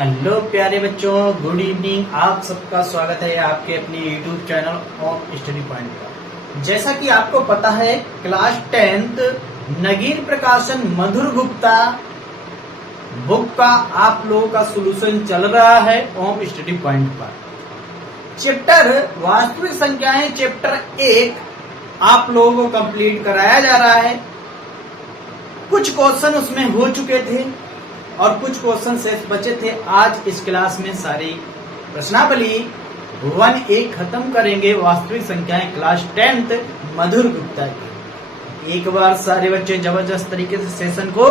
Hello प्यारे बच्चों, good evening. आप सबका स्वागत है आपके अपने YouTube channel of study point पर। जैसा कि आपको पता है, क्लास 10th नगीन प्रकाशन मधुर गुप्ता बुक का आप लोगों का सोल्यूशन चल रहा है ऑफ स्टडी पॉइंट पर। चैप्टर वास्तविक संख्याएं चैप्टर 1 आप लोगों को कंप्लीट कराया जा रहा है। कुछ क्वेश्चन उसमें हो चुके थे और कुछ क्वेश्चन शेष बचे थे। आज इस क्लास में सारी प्रश्नावली 1A खत्म करेंगे। वास्तविक संख्याएं क्लास 10th मधुर गुप्ता की। एक बार सारे बच्चे जबरदस्त तरीके से सेशन को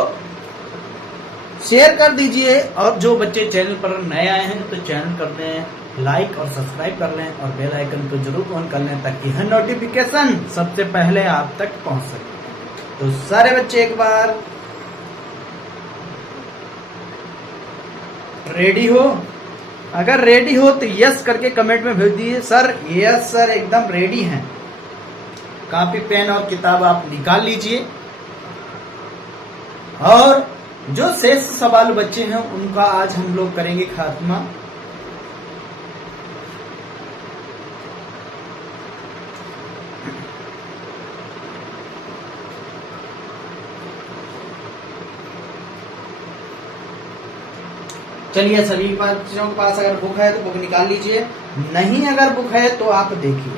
शेयर कर दीजिए, और जो बच्चे चैनल पर नए आए हैं तो चैनल कर दें लाइक और सब्सक्राइब कर लें और बेल आइकन को जरूर ऑन कर लें ताकि हर नोटिफिकेशन सबसे पहले आप तक पहुंच सके। तो सारे बच्चे एक बार रेडी हो? अगर रेडी हो तो यस करके कमेंट में भेज दीजिए। सर यस सर, एकदम रेडी हैं। कॉपी पेन और किताब आप निकाल लीजिए, और जो शेष सवाल बच्चे हैं उनका आज हम लोग करेंगे खात्मा। चलिए, सभी बच्चों के पास अगर बुक है तो बुक निकाल लीजिए, नहीं अगर बुक है तो आप देखिए।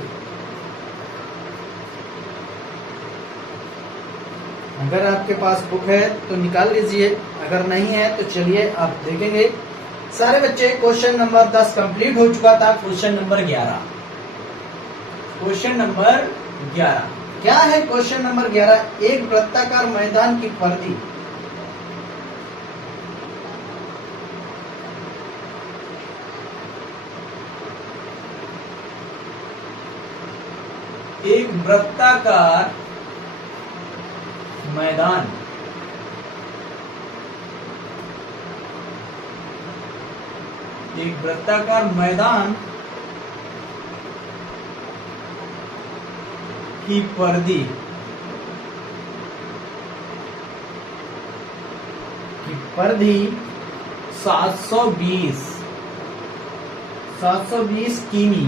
अगर आपके पास बुक है तो निकाल लीजिए, अगर नहीं है तो चलिए आप देखेंगे। सारे बच्चे क्वेश्चन नंबर 10 कंप्लीट हो चुका था। क्वेश्चन नंबर 11 क्या है? क्वेश्चन नंबर 11, एक वृत्ताकार मैदान की परिधि एक वृत्ताकार मैदान की परिधि 720 किमी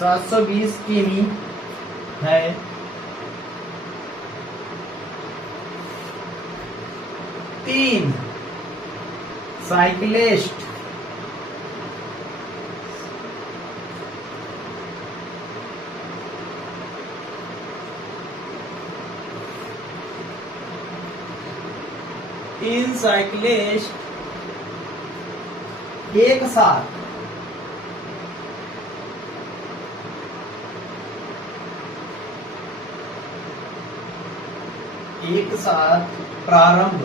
720 किमी है। तीन साइकिलिस्ट एक साथ प्रारंभ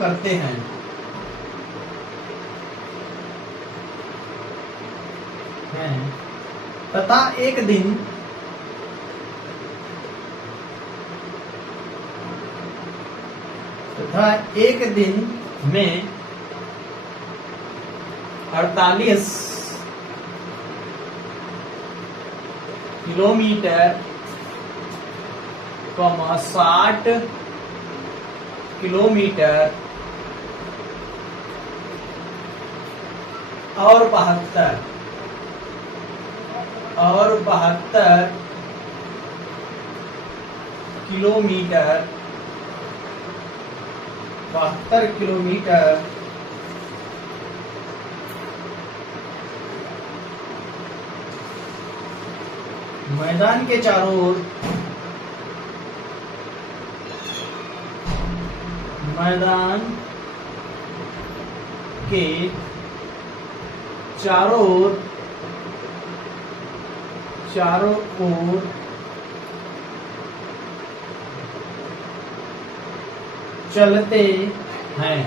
करते हैं। तथा एक दिन में 48 किलोमीटर 60 किलोमीटर और 72 किलोमीटर मैदान के चारों ओर चलते हैं।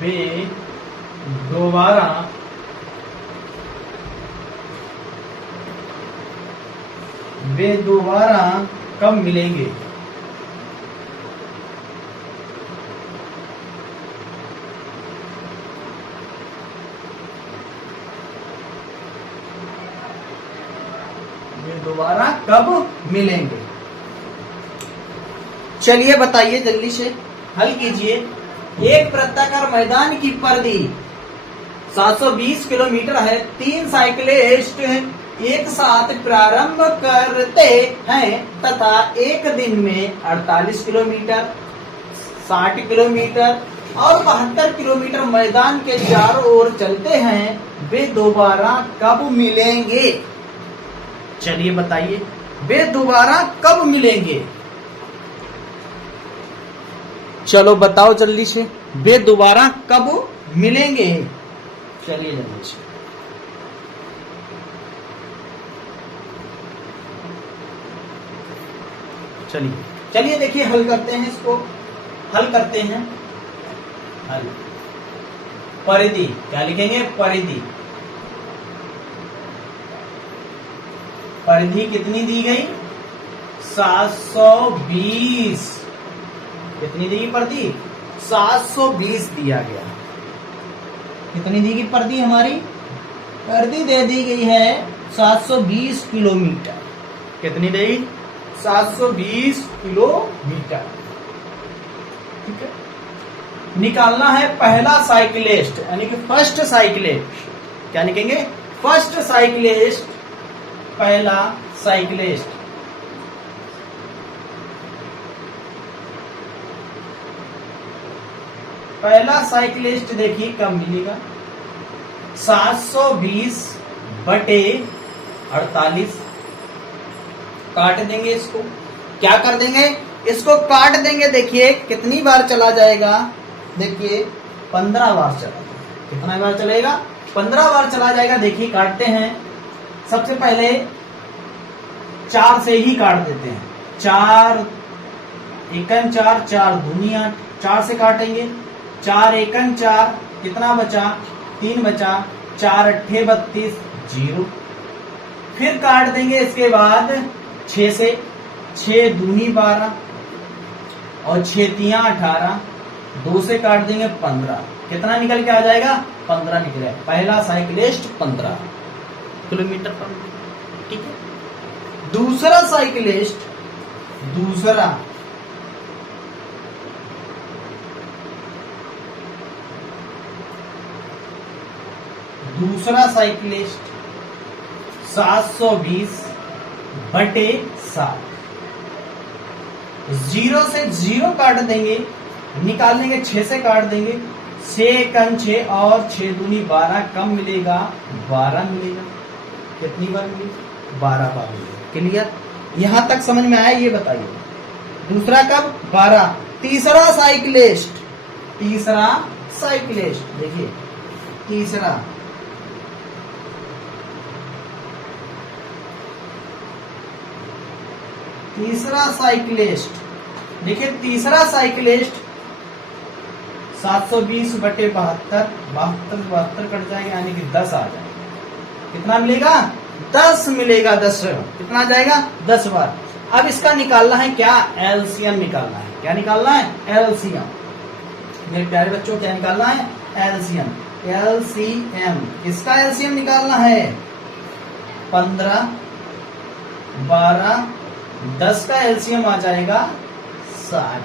वे दोबारा कब मिलेंगे? दोबारा कब मिलेंगे? चलिए बताइए, जल्दी से हल कीजिए। एक वृत्ताकार मैदान की परिधि 720 किलोमीटर है। 3 साइकिलिस्ट एक साथ प्रारंभ करते हैं तथा एक दिन में 48 किलोमीटर, 60 किलोमीटर और 72 किलोमीटर मैदान के चारों ओर चलते हैं। वे दोबारा कब मिलेंगे? चलिए बताइए, वे दोबारा कब मिलेंगे? चलो बताओ जल्दी से, वे दोबारा कब मिलेंगे? चलिए जल्दी से। चलिए देखिए, हल करते हैं इसको। हल करते हैं। हल परिधि क्या लिखेंगे? परिधि। परिधि कितनी दी गई? 720। कितनी दी गई परिधि? 720 दिया गया। कितनी दी गई परिधि? हमारी परिधि दे दी गई है 720 किलोमीटर। कितनी दी गई? 720 किलोमीटर। ठीक है। निकालना है पहला साइकिलिस्ट, यानी कि फर्स्ट साइकिलिस्ट। क्या लिखेंगे? फर्स्ट साइकिलिस्ट, पहला साइकिलिस्ट। पहला साइकिलिस्ट देखिए कब मिलेगा? 720 बटे 48। काट देंगे इसको। क्या कर देंगे? इसको काट देंगे। देखिए कितनी बार चला जाएगा? देखिए 15 बार चला जाएगा। कितना बार चलेगा? 15 बार चला जाएगा। देखिए काटते हैं। सबसे पहले 4 से ही काट देते हैं। 4 एकन 4, 4 दूनी 8। 4 से काटेंगे। 4 एकन 4, कितना बचा? 3 बचा। 4 अट्ठे 32, 0। फिर काट देंगे इसके बाद 6 से। 6 दूनी 12 और 6 तियां 18। 2 से काट देंगे 15। कितना निकल के आ जाएगा? 15 निकलेगा। पहला साइकिलिस्ट 15 किलोमीटर पर। ठीक है। दूसरा साइकिलिस्ट, दूसरा साइकिलिस्ट 720 बटे 7। 0 से 0 काट देंगे। निकाल लेंगे। 6 से काट देंगे। 6 एकम 6 और 6 दूनी 12। कम मिलेगा? 12 मिलेगा। कितनी बार मिलेगा? 12 बार मिलेगा। क्लियर? यहां तक समझ में आया? ये बताइए। दूसरा कब? 12। तीसरा साइकिलिस्ट, देखिए तीसरा साइकिलिस्ट। देखिए तीसरा साइकिलिस्ट 720 बटे 72। 72 कट जाएगा, यानी कि 10 आ जाएगा। कितना मिलेगा? 10 मिलेगा। 10 कितना जाएगा? 10 बार। अब इसका निकालना है क्या? एलसीएम निकालना है। क्या निकालना है? एलसीएम। मेरे प्यारे बच्चों, क्या निकालना है? एलसीएम। इसका एलसीएम निकालना है 15, 12, 10 का एलसीएम आ जाएगा 60।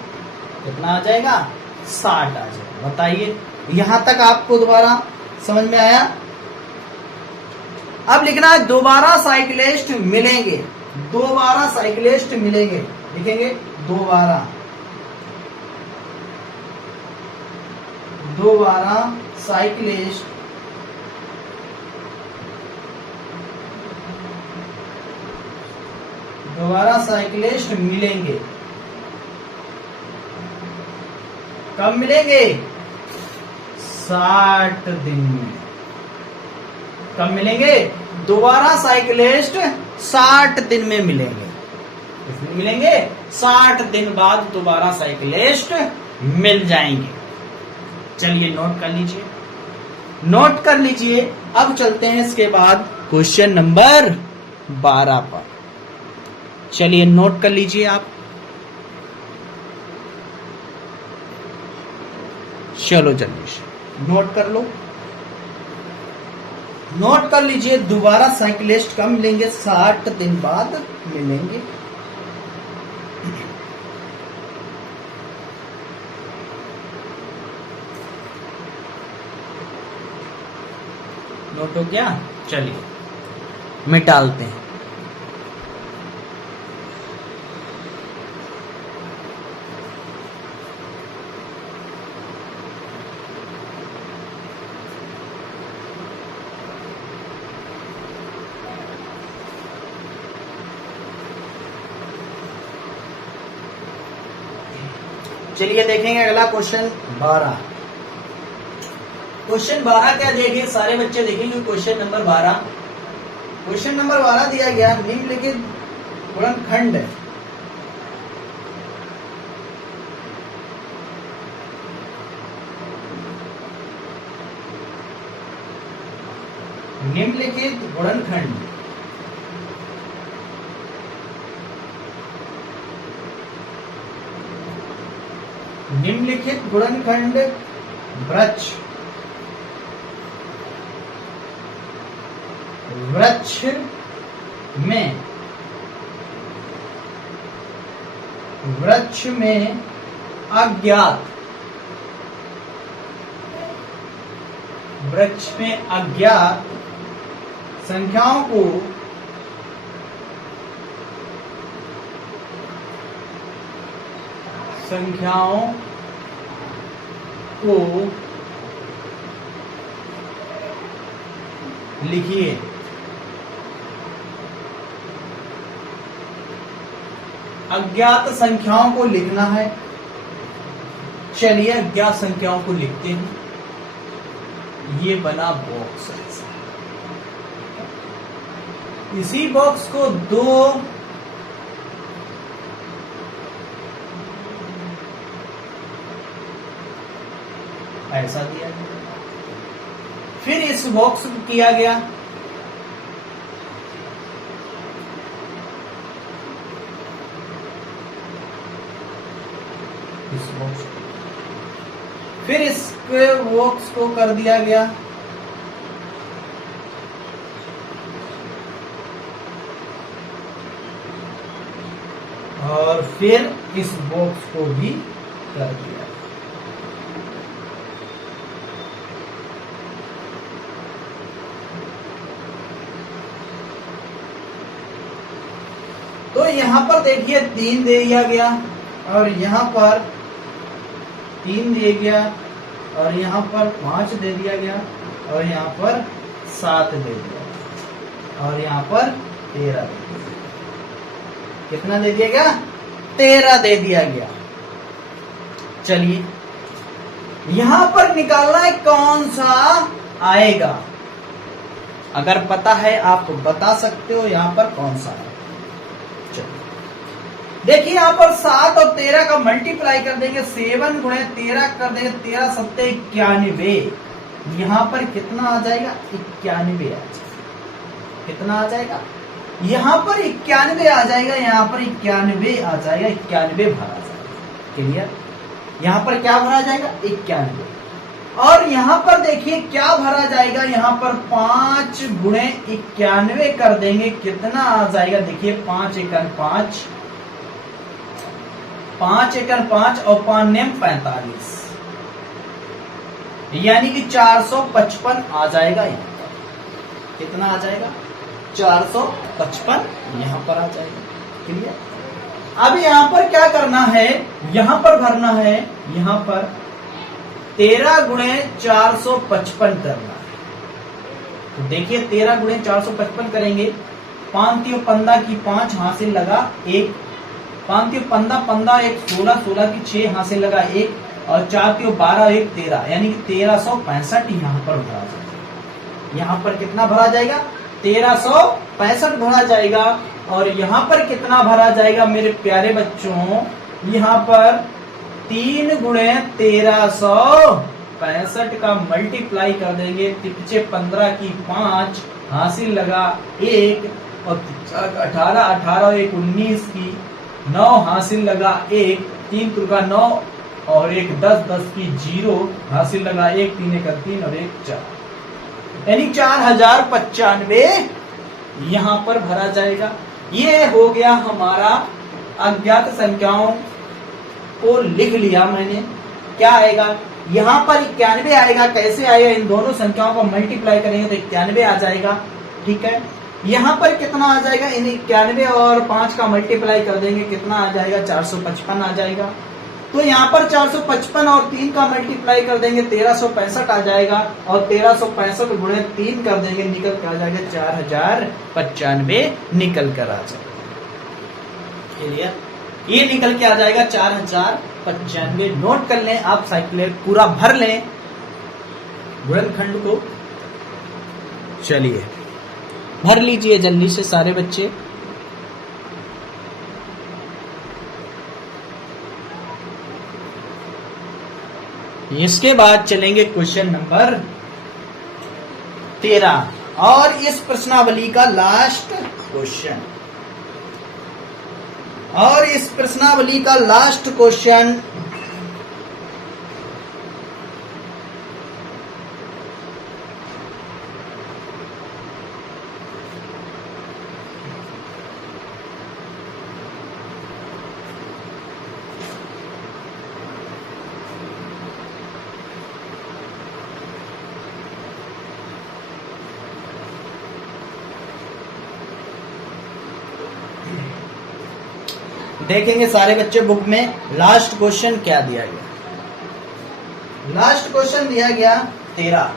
कितना आ जाएगा? 60 आ जाएगा। बताइए, यहां तक आपको दोबारा समझ में आया? अब लिखना है दोबारा साइकिलिस्ट मिलेंगे। दोबारा साइकिलिस्ट मिलेंगे। लिखेंगे दोबारा साइकिलिस्ट मिलेंगे। कब मिलेंगे? 60 दिन में। कब मिलेंगे? दोबारा साइकिलिस्ट 60 दिन में मिलेंगे। कितने मिलेंगे? 60 दिन बाद दोबारा साइकिलिस्ट मिल जाएंगे। चलिए नोट कर लीजिए। अब चलते हैं इसके बाद क्वेश्चन नंबर 12 पर। चलिए नोट कर लीजिए आप। चलो जल्दी से नोट कर लो। नोट कर लीजिए, दोबारा साइकिलिस्ट कब मिलेंगे? 60 दिन बाद मिलेंगे। नोट हो गया? चलिए मिटालते हैं। चलिए देखेंगे अगला क्वेश्चन 12। क्वेश्चन 12 क्या देखिए, सारे बच्चे देखेंगे क्वेश्चन नंबर 12। क्वेश्चन नंबर 12 दिया गया, निम्नलिखित गुणनखंड निम्नलिखित गुणनखंड निम्नलिखित गुणनखंड वृक्ष में अज्ञात संख्याओं को लिखिए। अज्ञात संख्याओं को लिखना है। चलिए अज्ञात संख्याओं को लिखते हैं। ये बना बॉक्स, इसी बॉक्स को दो ऐसा दिया गया, फिर इस बॉक्स को किया गया इस बॉक्स, फिर इस बॉक्स को कर दिया गया और फिर इस बॉक्स को भी कर दिया। तो यहां पर देखिए 3 दे दिया गया और यहां पर 3 दे गया और यहां पर 5 दे दिया गया और यहां पर 7 दे दिया और यहां पर 13 दे दिया। कितना दे दिया गया? 13 दे दिया गया। चलिए यहां पर निकालना है कौन सा आएगा। अगर पता है आप बता सकते हो यहां पर कौन सा है। देखिए यहां पर 7 और 13 का मल्टीप्लाई कर देंगे, 7 गुणे 13 कर देंगे, 13 सत्ते 91। यहां पर कितना आ जाएगा? 91 आ जाएगा। कितना आ जाएगा? यहां पर 91 आ जाएगा, यहां पर 91 आ जाएगा, 91 भरा जाएगा। क्लियर? यहां पर क्या भरा जाएगा? 91। और यहां पर देखिए क्या भरा जाएगा, यहां पर 5 गुणे 91 कर देंगे, कितना आ जाएगा? देखिए 5 एकड़ 5, 5 एकड़ 5 और 5 नेम 45, यानी कि 455 आ जाएगा। यहां पर कितना आ जाएगा? 455 यहां पर आ जाएगा। क्लियर? अब यहां पर क्या करना है? यहां पर भरना है, यहां पर 13 गुणे 455 करना है। तो देखिए 13 गुणे 455 करेंगे, 5 3 15 की 5 हासिल लगा 1, 5 3 15 15 1 16 16 की 6 हासिल लगा 1 और 4 3 12 1 13, यानी कि 1365 यहाँ पर भरा जाएगा। यहाँ पर कितना भरा जाएगा? 1365 भरा जाएगा। और यहाँ पर कितना भरा जाएगा मेरे प्यारे बच्चों? यहाँ पर 3 गुणे 1365 का मल्टीप्लाई कर देंगे, 15 की 5 हासिल लगा 1 और 18 18 1 19 की 9 हासिल लगा 1, 3 त्रिका 9 और 1 10 10 की 0 हासिल लगा 1 3 1 3 और 1 4। यानी 4095 यहां पर भरा जाएगा। ये हो गया हमारा अज्ञात संख्याओं को लिख लिया मैंने। क्या आएगा यहां पर 91 आएगा। कैसे आएगा, इन दोनों संख्याओं को मल्टीप्लाई करेंगे तो 91 आ जाएगा। ठीक है, यहां पर कितना आ जाएगा, इन 91 और 5 का मल्टीप्लाई कर देंगे, कितना आ जाएगा, 455 आ जाएगा। तो यहाँ पर 455 और 3 का मल्टीप्लाई कर देंगे 1365 आ जाएगा, और 1365 गुणे 3 कर देंगे, निकल कर आ जाएगा 4095 निकल कर आ जाएगा। क्लियर, ये निकल के आ जाएगा 4095। नोट कर लें आप, साइकिल पूरा भर लें गुणनखंड को। चलिए भर लीजिए जल्दी से सारे बच्चे। इसके बाद चलेंगे क्वेश्चन नंबर 13 और इस प्रश्नावली का लास्ट क्वेश्चन। और इस प्रश्नावली का लास्ट क्वेश्चन देखेंगे सारे बच्चे बुक में लास्ट क्वेश्चन क्या दिया गया। लास्ट क्वेश्चन दिया गया 13।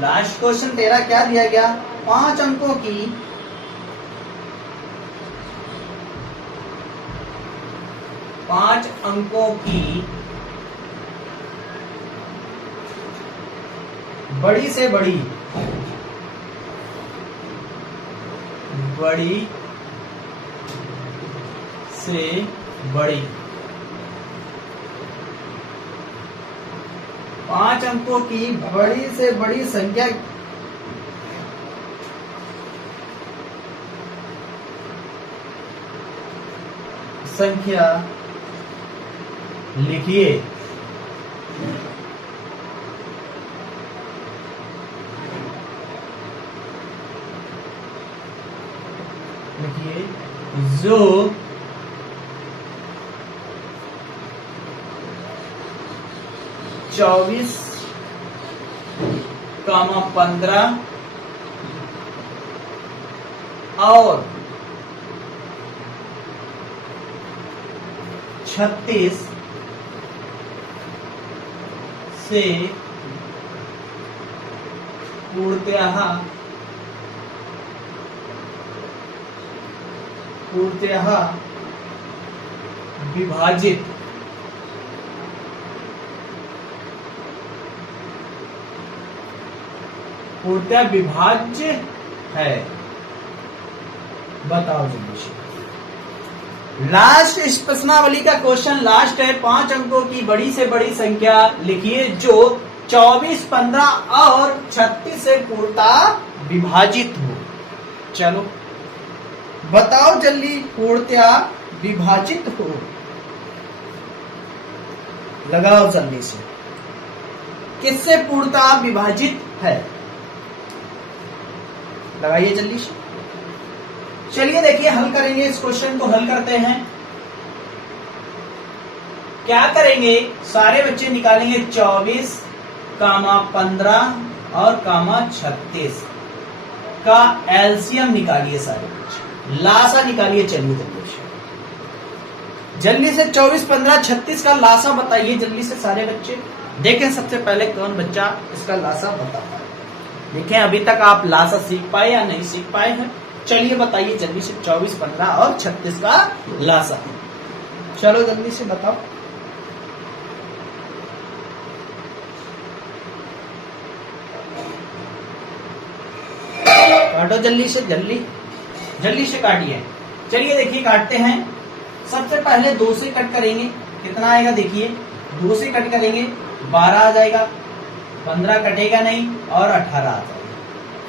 लास्ट क्वेश्चन 13 क्या दिया गया, 5 अंकों की बड़ी से बड़ी 5 अंकों की बड़ी से बड़ी संख्या लिखिए। जो 24,15 और 36 से पूर्णतः विभाजित विभाज्य है। बताओ जल्दी से। लास्ट इस प्रश्नावली का क्वेश्चन लास्ट है। 5 अंकों की बड़ी से बड़ी संख्या लिखिए जो 24, 15 और 36 से पूर्णतः विभाजित हो। चलो बताओ जल्दी, पूर्णतः विभाजित हो, लगाओ जल्दी से। किससे पूर्णतः विभाजित है, लगाइए जल्दी से। चलिए देखिए हल करेंगे, इस क्वेश्चन को हल करते हैं। क्या करेंगे, सारे बच्चे निकालेंगे 24, 15 और 36 का एलसीएम निकालिए सारे बच्चे, लासा निकालिए। चलिए जल्दी से 24, 15, 36 का लासा बताइए जल्दी से सारे बच्चे। देखें सबसे पहले कौन बच्चा इसका लासा बताता है। देखें अभी तक आप लासा सीख पाए या नहीं सीख पाए हैं। चलिए बताइए जल्दी से 24, 15 और 36 का लासा। चलो जल्दी से बताओ। काटो जल्दी से, जल्दी से काटिए। चलिए देखिए काटते हैं। सबसे पहले 2 से कट करेंगे, कितना आएगा देखिए। 2 से कट करेंगे 12 आ जाएगा, 15 कटेगा नहीं और 18 आ जाएगा।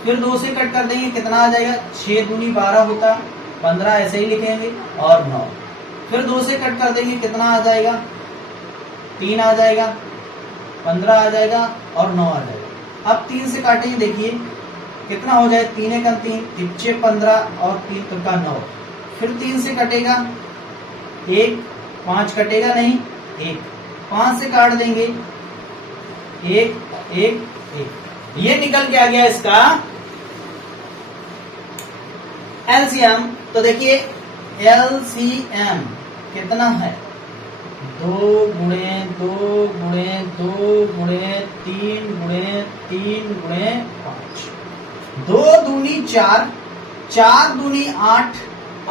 फिर 2 से कट कर देंगे, कितना आ जाएगा, 6 दूनी 12 होता, 15 ऐसे ही लिखेंगे और 9। फिर 2 से कट कर देंगे, कितना आ जाएगा, 3 आ जाएगा, 15 आ जाएगा और 9 आ जाएगा। अब 3 से काटेंगे, देखिए कितना हो जाए, 3 एकम 3, 3 15 और 3 तुका 9। फिर 3 से कटेगा 1, 5 कटेगा नहीं, 1, 5 से काट देंगे 1 1 1, ये निकल के आ गया इसका एलसीएम। तो देखिए एलसीएम कितना है, 2 गुणे 2 गुणे 2 गुणे 3 गुणे 3 गुणे 5, 2 दूनी 4, 4 दूनी 8,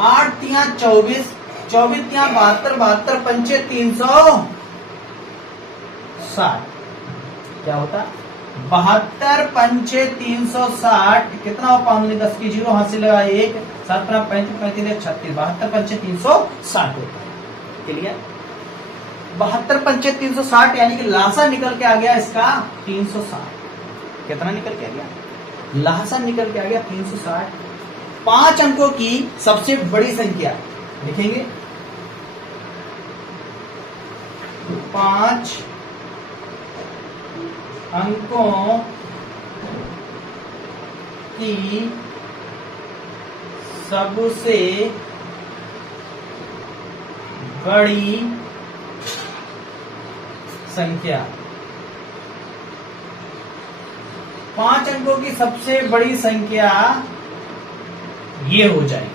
8 तिया 24, 24 तिया 72, 72 पंचे 360, क्या होता 72 पंचे 360, कितना हो, 10 की जीरो हाथ से लगा 1, 7 35 35 36, 72 पंचे 360 होता है। क्लियर, 72 पंचे 360 यानी कि लासा निकल के आ गया इसका 360। कितना निकल के आ गया, लासा निकल के आ गया 360। 5 अंकों की सबसे बड़ी संख्या लिखेंगे, 5 अंकों की सबसे बड़ी संख्या, 5 अंकों की सबसे बड़ी संख्या ये हो जाएगी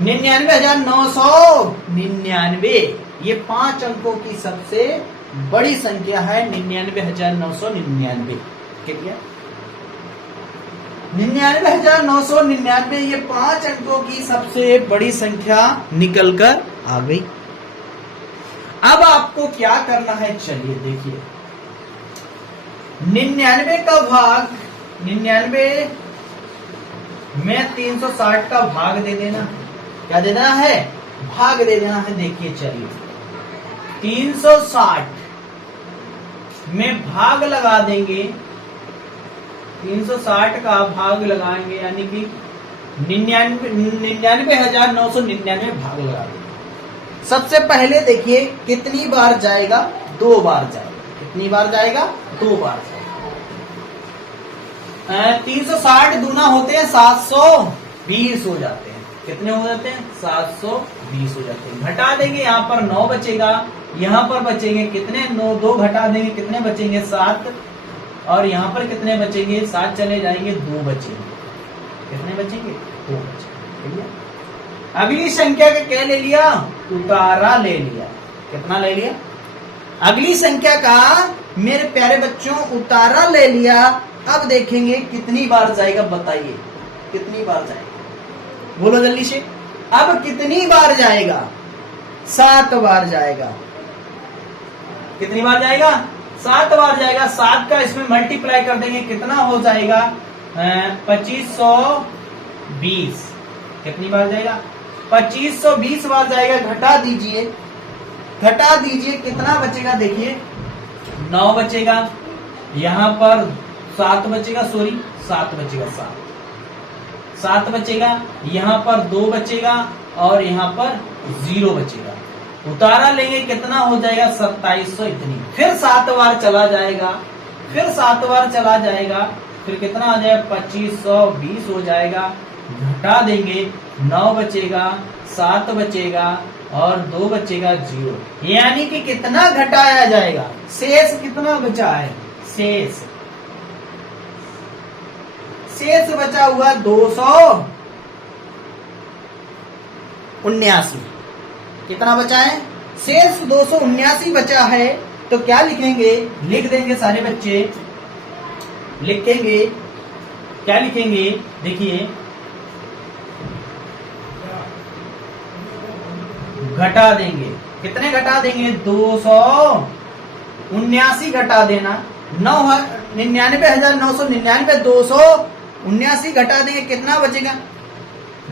99,999। ये 5 अंकों की सबसे बड़ी संख्या है 99,999। क्या 99,999 ये 5 अंकों की सबसे बड़ी संख्या निकलकर आ गई। अब आपको क्या करना है, चलिए देखिए, 99 का भाग, 99 में 360 का भाग दे देना। क्या दे देना है, भाग दे देना है। देखिए चलिए, 360 में भाग लगा देंगे, 360 का भाग लगाएंगे यानी कि 99,999 भाग लगा देंगे। सबसे पहले देखिए कितनी बार जाएगा, 2 बार जाएगा। कितनी बार जाएगा, 2 बार जाएगा। 360 दूना होते हैं 720 हो जाते हैं। कितने हो जाते हैं, 720 हो जाते हैं। घटा देंगे, यहाँ पर 9 बचेगा, यहाँ पर बचेंगे कितने, 9, 2 घटा देंगे कितने बचेंगे, 7, और यहाँ पर कितने बचेंगे, 7 चले जाएंगे, 2 बचेंगे। कितने बचेंगे, 2 बचेंगे। अगली संख्या का क्या ले लिया, उतारा ले लिया। कितना ले लिया, अगली संख्या का मेरे प्यारे बच्चों उतारा ले लिया। अब देखेंगे कितनी बार जाएगा, बताइए कितनी बार जाएगा, बोलो जल्दी से। अब कितनी बार जाएगा, 7 बार जाएगा। कितनी बार जाएगा, 7 बार जाएगा। 7 का इसमें मल्टीप्लाई कर देंगे, कितना हो जाएगा, 2520। कितनी बार जाएगा, 2520 बार जाएगा। घटा दीजिए, घटा दीजिए, कितना बचेगा, देखिए 9 बचेगा, यहां पर 7 बचेगा, सॉरी 7 बचेगा, 7 बचेगा, यहां पर 2 बचेगा और यहां पर 0 बचेगा। उतारा लेंगे, कितना हो जाएगा, 2700 इतनी। फिर 7 बार चला जाएगा, फिर 7 बार चला जाएगा, फिर कितना आ जाएगा, 2520 हो जाएगा। घटा देंगे, 9 बचेगा, 7 बचेगा और 2 बचेगा, 0। यानी कि कितना घटाया जाएगा, शेष कितना बचा है, शेष बचा हुआ 279। कितना बचा है, शेष 279 बचा है। तो क्या लिखेंगे, लिख देंगे सारे बच्चे, लिखेंगे, क्या लिखेंगे, देखिए घटा देंगे। कितने घटा देंगे, 279 घटा देना। 99,999 279 घटा देंगे, कितना बचेगा,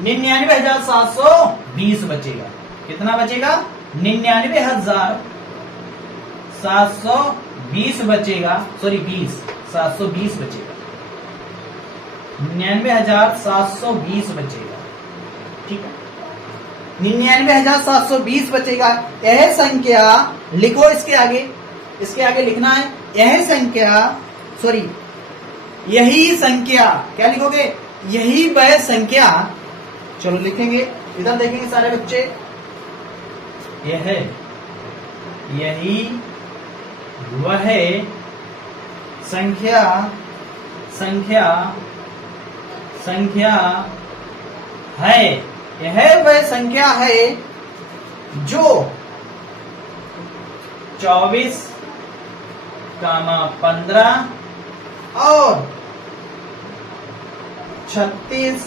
99,720 बचेगा। कितना बचेगा, 99,720 बचेगा, सॉरी 720 बचेगा, 99,720 बचेगा। ठीक है, 99,720 बचेगा। यह संख्या लिखो, इसके आगे लिखना है यह संख्या, सॉरी यही संख्या, क्या लिखोगे, यही वह संख्या, चलो लिखेंगे, इधर देखेंगे सारे बच्चे, यही वह संख्या है, यह वह संख्या है जो 24, 15 और 36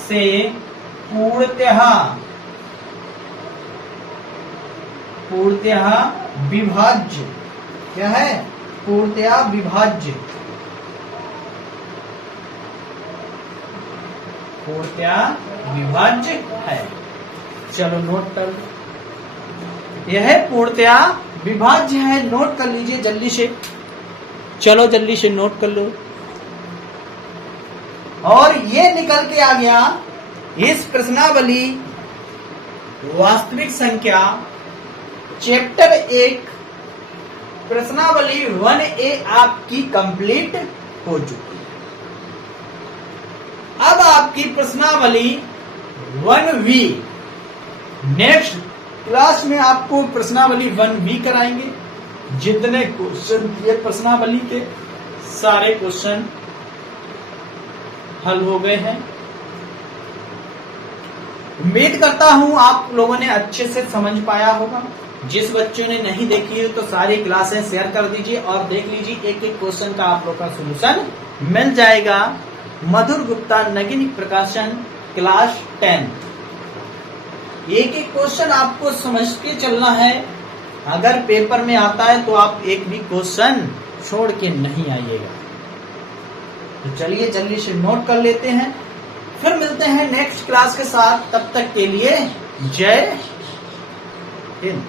से पूर्णतः विभाज्य, क्या है, पूर्णतः विभाज्य, है। चलो नोट कर, यह पूर्णतः विभाज्य है, नोट कर लीजिए जल्दी से, चलो जल्दी से नोट कर लो। और ये निकल के आ गया इस प्रश्नावली वास्तविक संख्या चैप्टर 1 प्रश्नावली 1A आपकी कंप्लीट हो चुकी है। अब आपकी प्रश्नावली 1B, नेक्स्ट क्लास में आपको प्रश्नावली 1B कराएंगे। जितने क्वेश्चन ये प्रश्नावली के सारे क्वेश्चन हल हो गए हैं। उम्मीद करता हूं आप लोगों ने अच्छे से समझ पाया होगा। जिस बच्चों ने नहीं देखी है तो सारी क्लासें शेयर कर दीजिए और देख लीजिए, एक एक क्वेश्चन का आप लोग का सोल्यूशन मिल जाएगा। मधुर गुप्ता नगीन प्रकाशन क्लास 10, एक एक क्वेश्चन आपको समझ के चलना है। अगर पेपर में आता है तो आप एक भी क्वेश्चन छोड़ के नहीं आइएगा। तो चलिए जल्दी से नोट कर लेते हैं, फिर मिलते हैं नेक्स्ट क्लास के साथ। तब तक के लिए जय हिंद।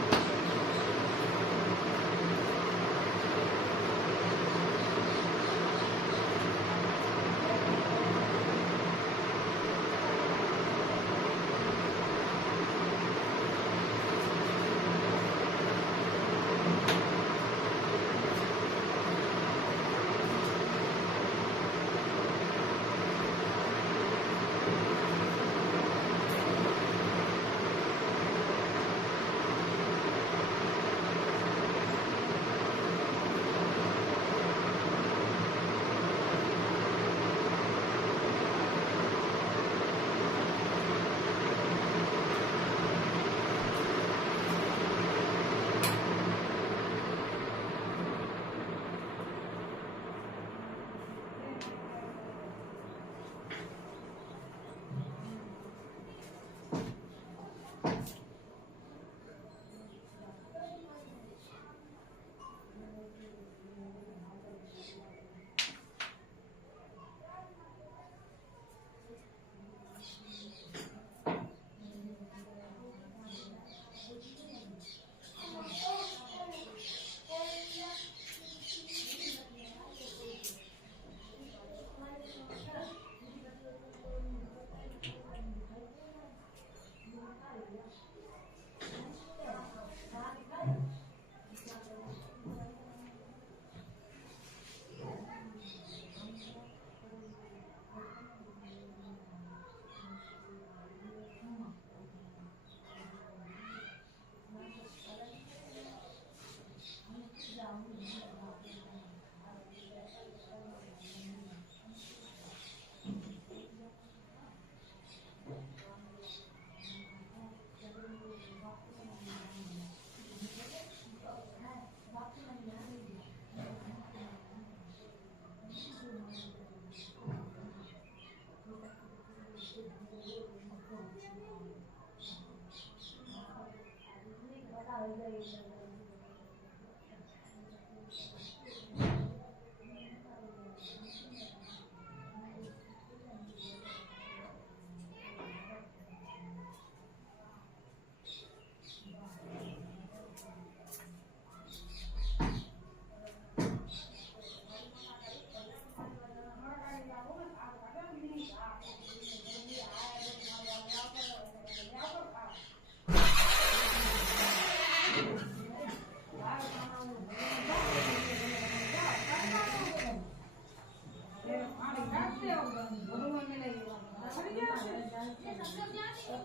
सब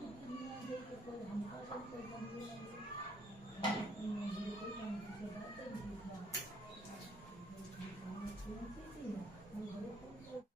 कितनी देर के कोई हमका कोई बंदी नहीं